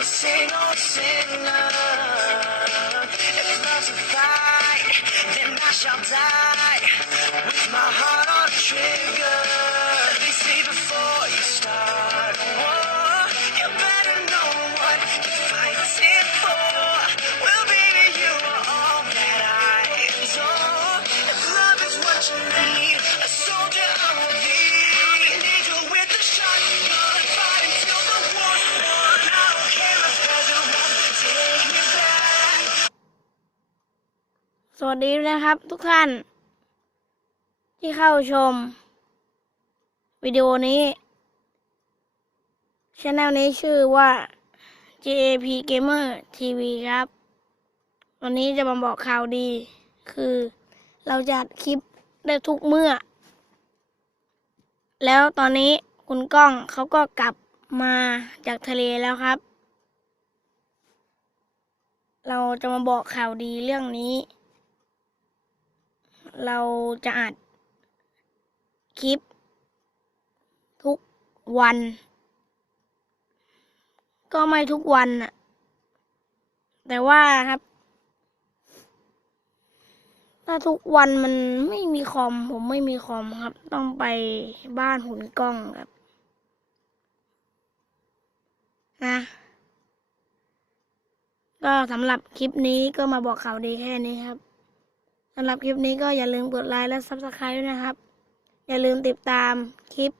a single sinner. If love's a fight, then I shall die with my heart. สวัสดีนะครับ ทุกท่าน ที่เข้าชม วิดีโอนี้ช anel นี้ชื่อว่า JAP Gamer TV ครับ วันนี้จะมาบอกข่าวดี คือเราจะอัดคลิปได้ทุกเมื่อ แล้วตอนนี้คุณก้องเขาก็กลับมาจากทะเลแล้วครับ เราจะมาบอกข่าวดีเรื่องนี้ เราจะอัดคลิป ทุกวัน ก็ไม่ทุกวันน่ะแต่ว่าครับ ถ้าทุกวันมันไม่มีคอม ผมไม่มีคอมครับ ต้องไปบ้านหุ่นกล้องครับนะก็สำหรับคลิปนี้ก็มาบอกข่าวดีแค่นี้ครับ สำหรับคลิปนี้ก็อย่าลืมกดไลค์และ Subscribe ด้วยนะครับ อย่าลืมติดตามคลิป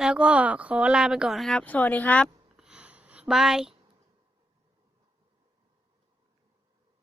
แล้วก็ขอลาไปก่อนนะครับ สวัสดีครับบาย